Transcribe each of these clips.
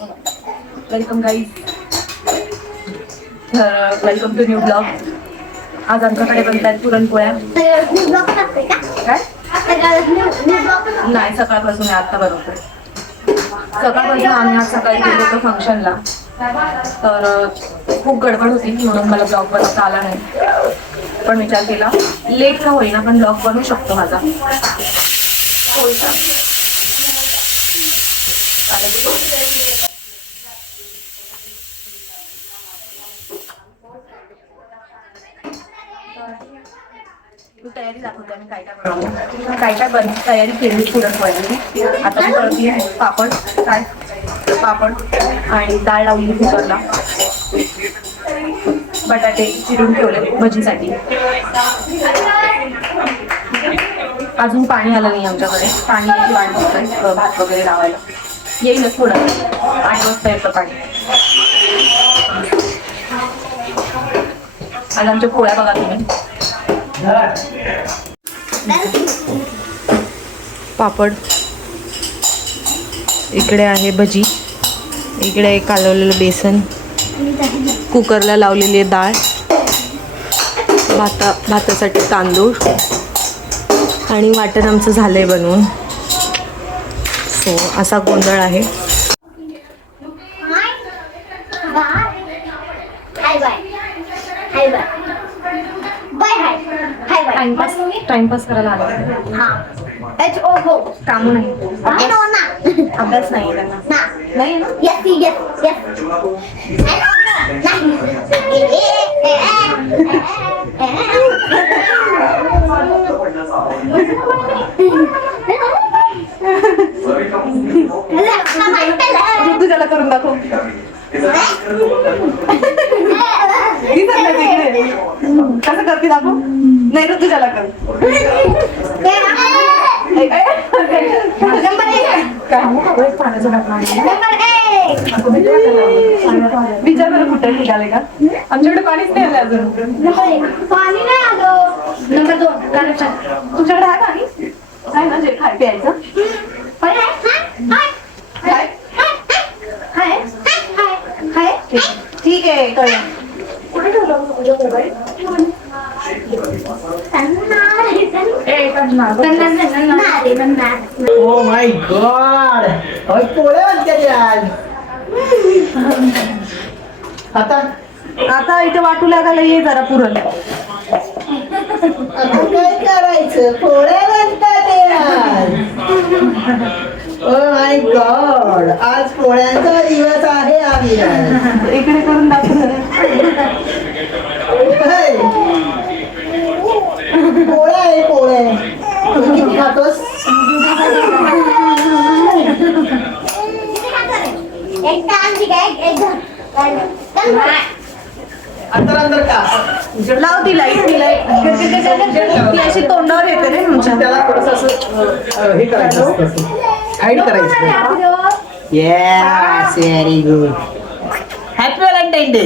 Welcome guys. तर welcome to new blog. आज आमच्याकडे बनतात पुरणपोळ्या. काय नाही, सकाळपासून आत्ता बनवतोय. सकाळपासून आम्ही आज सकाळी गेलो होतो फंक्शनला, तर खूप गडबड होती म्हणून मला ब्लॉग बनवता आला नाही. पण विचार केला लेट का होईना पण ब्लॉग बनवू शकतो माझा. तयारी दाखवते आम्ही काय काय तयारी केली पुरणपोळ्यांची. आता मी करते पापड आणि डाळ लावली कुकरला. बटाटे चिरून ठेवले भजीसाठी. अजून पाणी आलं नाही आमच्याकडे. पाणी वाट बघतोय भात वगैरे लावायला. येईलच थोडं, 8 वाजता येतं पाणी. आज आमच्या पोळ्या बघा तुम्ही. पापड, इकडे आहे भजी, इकडे कालवलेलं बेसन, कुकरला लावलेली डाळ, भातासाठी तांदूळ आणि वाटण आमचं झालंय बनवून. सो असा गोंधळ आहे. टाइमपास करायला आला. काम नाही, अभ्यास नाही त्यांना. नाही ना. तुझ्याला करून दाखव. कसं करते दाखव. नाही ऋतू तुझ्याला कर. विचार बरं कुठे निघाले का. आमच्याकडे पाणीच नाही आलं अजून. पाणी नाही आलं. नंबर 2 तुमच्याकडे आहे पाणी. आहे ना जे खाय प्यायचं. ठीक आहे कळलं. कुठे ठेवलं तुझ्या मोबाईल. ओ माय गॉड, पोळ्या बनतात आज. आता इथे वाटू लागायला ये जरा पुरण. आता काय करायचं, पोळ्या बनतात आज. ओ माय गॉड, आज पोळ्यांचा दिवस आहे. आम्ही इकडे करून दाखव. पोळ्या आहे पोळ्या. तू किती खातोस. अंदर का लाव ती लाईट. ती अशी तोंडावर येते रे तुमच्या. त्याला थोडंसं असं हे करायचं, हाईड करायचं. Yes, very good. Happy Valentine day.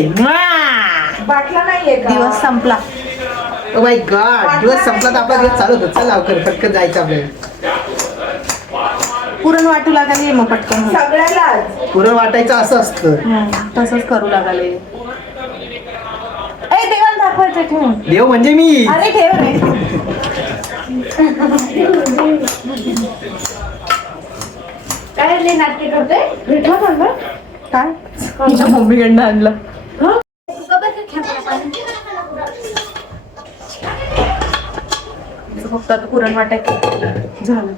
बाटला नाहीये. दिवस संपला. ओ माय गॉड, दिवस संपला तर आपला दिवस चालू होतो. चल लवकर पटकन जायचं आपल्याला. पुरण वाटू लागायला ये मग पटकन. सगळ्याला पुरण वाटायचं असं असतं. तसंच करू लागायला ये. देवाला दाखवायचं ठेवून. देव म्हणजे मी. अरे ठेव रे. काय नाटके करतोय. काय तुझ्या मम्मीकडनं आणलं. फक्त आता पुरण वाटायचं झालं.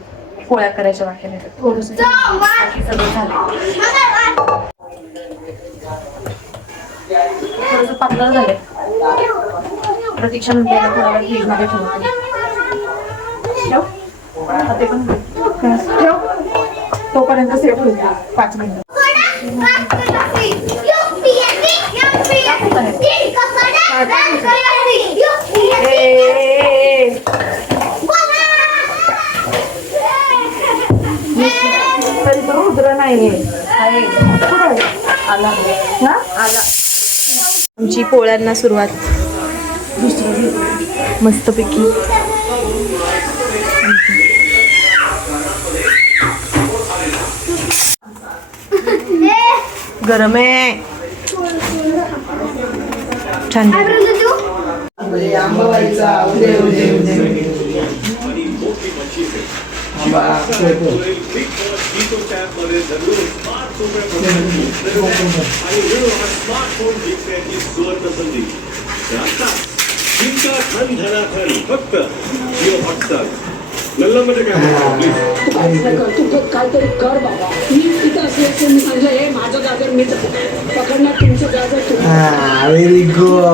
पोळ्या करायच्या बाकी नाही. थोडस सगळं झालं. थोडस पातळ झालंय. प्रतीक्षा म्हणते थोडा वेळ फ्रीज मध्ये ठेवते. ते पण ठेव. तोपर्यंत सेट होईल 5 मिनिटं. तरी पण उतरा नाही. आला आला. आमची पोळ्यांना सुरुवात मस्तपैकी. गरम आहे छान आंबाबाईचा उदे उदे उदे आंबा फक्त नल्लामध्ये काय तू काहीतरी कर बाबा. मी इथं असल्याचं मी सांगलं हे माझं गाजर मीच पकडणार तुमचं गाजर तुम्ही व्हेरी गुड